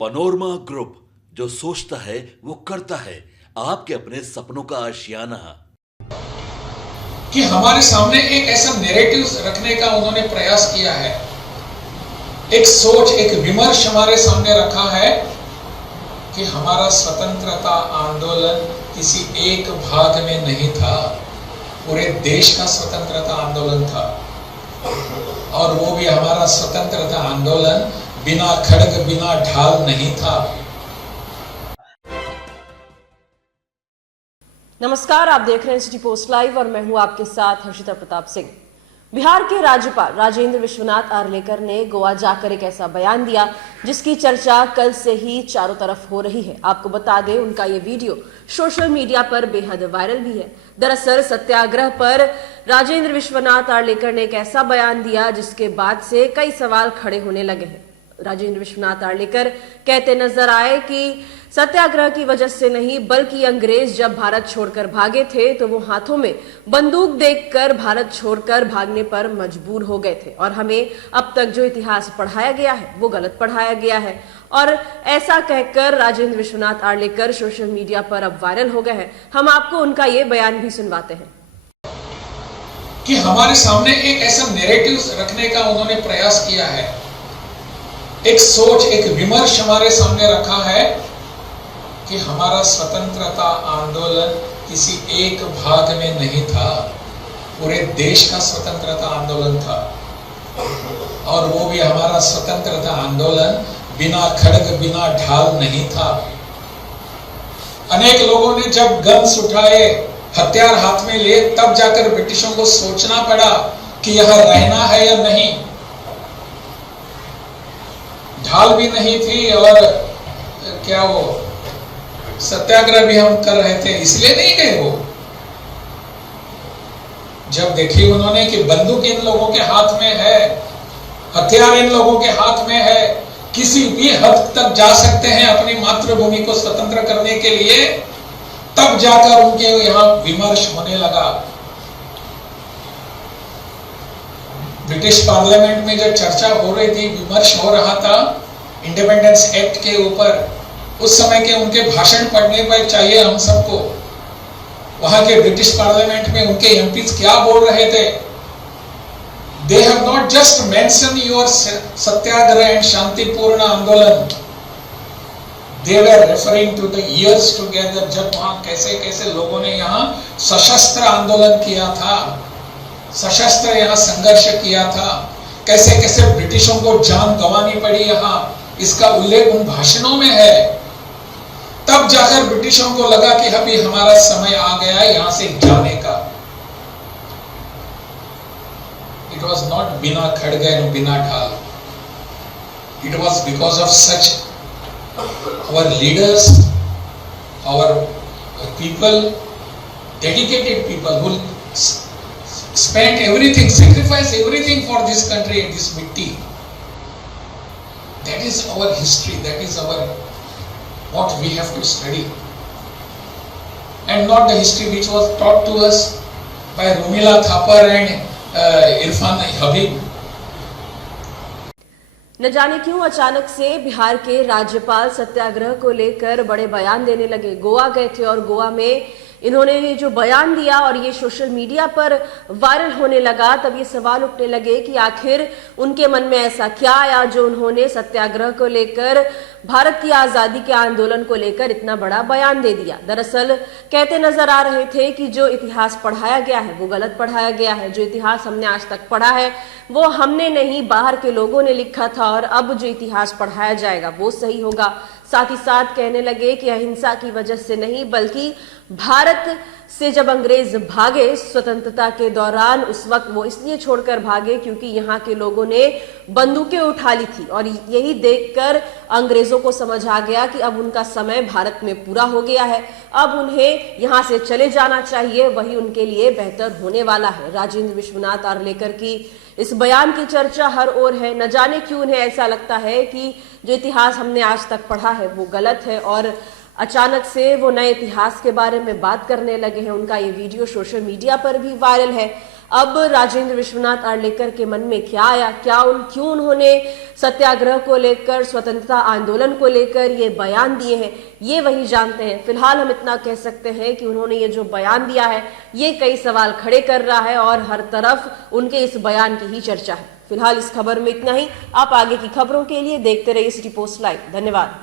Panorama group, जो सोचता है वो करता है। आपके अपने सपनों का आशियाना। कि हमारे सामने एक ऐसा नैरेटिव रखने का उन्होंने प्रयास किया है, एक सोच, एक विमर्श हमारे सामने रखा है कि हमारा स्वतंत्रता आंदोलन किसी एक भाग में नहीं था, पूरे देश का स्वतंत्रता आंदोलन था। और वो भी हमारा स्वतंत्रता आंदोलन बिना खड्ग, बिना ढाल नहीं था। नमस्कार, आप देख रहे हैं सिटी पोस्ट लाइव और मैं हूं आपके साथ हर्षिता प्रताप सिंह। बिहार के राज्यपाल राजेंद्र विश्वनाथ आर्लेकर ने गोवा जाकर एक ऐसा बयान दिया जिसकी चर्चा कल से ही चारों तरफ हो रही है। आपको बता दें, उनका ये वीडियो सोशल मीडिया पर बेहद वायरल भी है। दरअसल सत्याग्रह पर राजेंद्र विश्वनाथ आर्लेकर ने एक ऐसा बयान दिया जिसके बाद से कई सवाल खड़े होने लगे हैं। राजेंद्र विश्वनाथ आर्लेकर कहते नजर आए कि सत्याग्रह की वजह से नहीं, बल्कि अंग्रेज जब भारत छोड़कर भागे थे तो वो हाथों में बंदूक देखकर भारत छोड़कर भागने पर मजबूर हो गए थे और हमें अब तक जो इतिहास पढ़ाया गया है वो गलत पढ़ाया गया है। और ऐसा कहकर राजेंद्र विश्वनाथ आर्लेकर सोशल मीडिया पर अब वायरल हो गए हैं। हम आपको उनका ये बयान भी सुनवाते हैं कि हमारे सामने एक ऐसा नैरेटिव रखने का उन्होंने प्रयास किया है, एक सोच, एक विमर्श हमारे सामने रखा है कि हमारा स्वतंत्रता आंदोलन किसी एक भाग में नहीं था, पूरे देश का स्वतंत्रता आंदोलन था। और वो भी हमारा स्वतंत्रता आंदोलन बिना खड्ग, बिना ढाल नहीं था। अनेक लोगों ने जब गन्स उठाए, हथियार हाथ में लिए, तब जाकर ब्रिटिशों को सोचना पड़ा कि यह रहना है या नहीं। ढाल भी नहीं थी और क्या वो सत्याग्रह भी हम कर रहे थे, इसलिए नहीं गए वो। जब देखी उन्होंने कि बंदूक इन लोगों के हाथ में है, हथियार इन लोगों के हाथ में है, किसी भी हद तक जा सकते हैं अपनी मातृभूमि को स्वतंत्र करने के लिए, तब जाकर उनके यहां विमर्श होने लगा। ब्रिटिश पार्लियामेंट में जब चर्चा हो रही थी, विमर्श हो रहा था इंडिपेंडेंस एक्ट के ऊपर, उस समय के उनके भाषण पढ़ने पर चाहिए हम सबको। वहां के ब्रिटिश पार्लियामेंट में उनके एमपीज क्या बोल रहे थे? They have not just mention your satyagraha and शांतिपूर्ण आंदोलन, they were referring to the years together, जब वहां कैसे कैसे लोगों ने यहाँ सशस्त्र आंदोलन किया था, सशस्त्र यहाँ संघर्ष किया था, कैसे कैसे ब्रिटिशों को जान गंवानी पड़ी यहाँ, इसका उल्लेख उन भाषणों में है। तब जाकर ब्रिटिशों को लगा कि अभी हमारा समय आ गया है यहां से जाने का। इट वॉज नॉट बिना खड्ग एंड बिना ढाल, it was because of such our leaders, our people, dedicated people who spent everything, sacrificed everything for this country and this mitti. That is our history, that is our what we have to study, and not the history which was taught to us by Rumila Thapar and Irfan Habib. न जाने क्यों अचानक से बिहार के राज्यपाल सत्याग्रह को लेकर बड़े बयान देने लगे। गोवा गए थे और गोवा में इन्होंने ये जो बयान दिया और ये सोशल मीडिया पर वायरल होने लगा, तब ये सवाल उठने लगे कि आखिर उनके मन में ऐसा क्या आया जो उन्होंने सत्याग्रह को लेकर, भारत की आजादी के आंदोलन को लेकर इतना बड़ा बयान दे दिया। दरअसल कहते नजर आ रहे थे कि जो इतिहास पढ़ाया गया है वो गलत पढ़ाया गया है, जो इतिहास हमने आज तक पढ़ा है वो हमने नहीं, बाहर के लोगों ने लिखा था, और अब जो इतिहास पढ़ाया जाएगा वो सही होगा। साथ ही साथ कहने लगे कि अहिंसा की वजह से नहीं, बल्कि भारत से जब अंग्रेज भागे स्वतंत्रता के दौरान, उस वक्त वो इसलिए छोड़कर भागे क्योंकि यहाँ के लोगों ने बंदूकें उठा ली थी और यही देखकर अंग्रेजों को समझ आ गया कि अब उनका समय भारत में पूरा हो गया है, अब उन्हें यहाँ से चले जाना चाहिए, वही उनके लिए बेहतर होने वाला है। राजेंद्र विश्वनाथ आर्लेकर की इस बयान की चर्चा हर ओर है। न जाने क्यों उन्हें ऐसा लगता है कि जो इतिहास हमने आज तक पढ़ा है वो गलत है और अचानक से वो नए इतिहास के बारे में बात करने लगे हैं। उनका ये वीडियो सोशल मीडिया पर भी वायरल है। अब राजेंद्र विश्वनाथ अर्लेकर के मन में क्या आया, क्यों उन्होंने सत्याग्रह को लेकर, स्वतंत्रता आंदोलन को लेकर ये बयान दिए हैं, ये वही जानते हैं। फिलहाल हम इतना कह सकते हैं कि उन्होंने ये जो बयान दिया है ये कई सवाल खड़े कर रहा है और हर तरफ उनके इस बयान की ही चर्चा है। फिलहाल इस खबर में इतना ही। आप आगे की खबरों के लिए देखते रहिए सिटी पोस्ट लाइव। धन्यवाद।